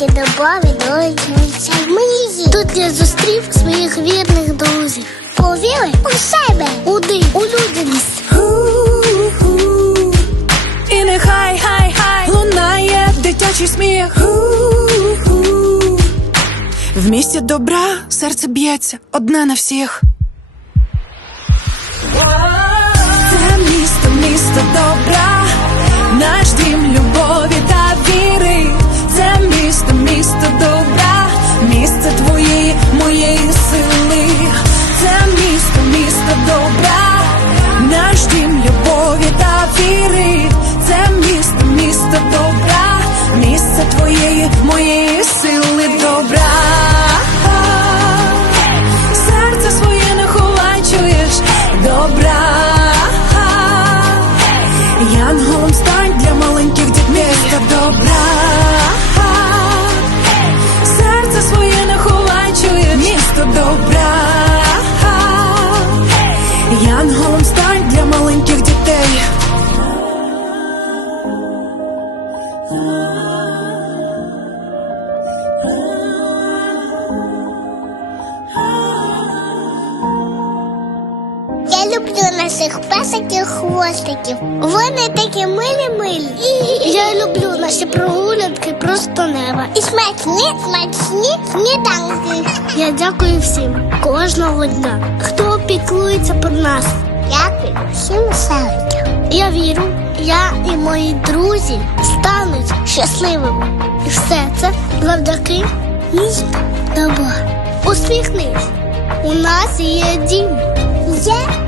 Місті добра відроджується мрії. Тут я зустрів своїх вірних друзів. Повіри у себе, у дим, у людяність. І нехай хай хай лунає дитячий сміх. В місті добра серце б'ється одне на всіх. Це місто, місто моєї сили добра. Серце своє не ховай, чуєш добра. Янголом стань для маленьких дітей міста добра. Серце своє не ховай, чуєш місто добра. Янголом стань для маленьких дітей. Люблю наших песиків хвостиків. Вони такі милі-милі. Я люблю наші прогулянки просто неба. І смачні, смачні сніданки. Я дякую всім кожного дня, хто піклується про нас. Дякую всім селикам. Я вірю, я і мої друзі стануть щасливими. І все це завдяки місту добра. Усміхнись. У нас є дім. Є